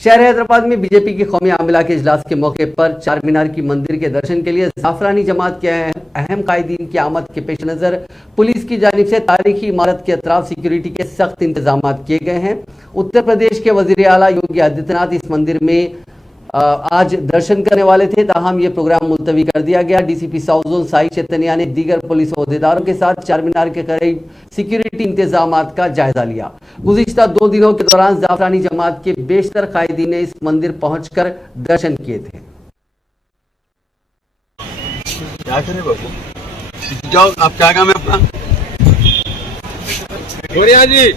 शहर हैदराबाद में बीजेपी की कौमी आमिला के इजलास के मौके पर चार मीनार की मंदिर के दर्शन के लिए जाफरानी जमात के अहम कायदीन की आमद के पेश नज़र पुलिस की जानिब से तारीखी इमारत के अतराफ सिक्योरिटी के सख्त इंतजाम किए गए हैं। उत्तर प्रदेश के वजीर आला योगी आदित्यनाथ इस मंदिर में आज दर्शन करने वाले थे, ताहम ये प्रोग्राम मुलतवी कर दिया गया। DCP south zone Sai Chaitanya ने दीगर पुलिस ओहदेदारों के साथ चार मीनार के करीब सिक्योरिटी इंतजामात का जायजा लिया। गुज़िश्ता 2 दिनों के दौरान जाफरानी जमात के बेशतर कायदीन ने इस मंदिर पहुंचकर दर्शन किए थे। क्या करें बाबू, जाओ आप, क्या काम है अपना? गोरिया जी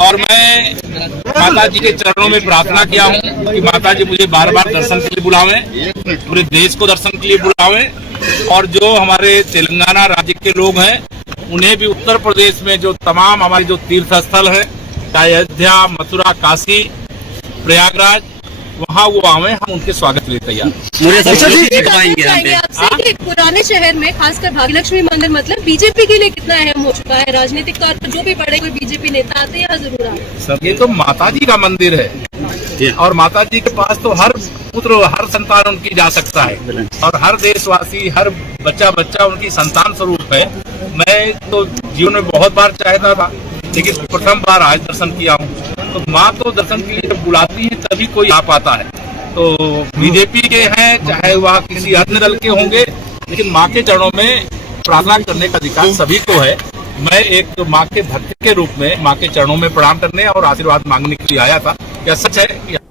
और मैं माता जी के चरणों में प्रार्थना किया हूँ कि माता जी मुझे बार बार दर्शन के लिए बुलावें, पूरे देश को दर्शन के लिए बुलावें, और जो हमारे तेलंगाना राज्य के लोग हैं उन्हें भी उत्तर प्रदेश में जो तमाम हमारे जो तीर्थ स्थल है, अयोध्या, मथुरा, काशी, प्रयागराज, वहाँ वो आवे, हम उनके स्वागत के लिए तैयार। पुराने शहर में खासकर भाग्यलक्ष्मी मंदिर मतलब बीजेपी के लिए कितना अहम हो चुका है? राजनीतिक तौर पर जो भी बड़े कोई बीजेपी नेता आते हैं जरूर आते। ये तो माता जी का मंदिर है और माता जी के पास तो हर पुत्र, हर संतान उनकी जा सकता है और हर देशवासी, हर बच्चा उनकी संतान स्वरूप है। मैं तो जीवन में बहुत बार चाहता था, लेकिन प्रथम बार आज दर्शन किया हूँ। तो माँ तो दर्शन के लिए जब बुलाती है तभी कोई आ पाता है। तो बीजेपी के हैं चाहे वह किसी अन्य दल के होंगे, लेकिन माँ के चरणों में प्रार्थना करने का अधिकार सभी को है। मैं एक माँ के भक्त के रूप में माँ के चरणों में प्रणाम करने और आशीर्वाद मांगने के लिए आया था। यह सच है।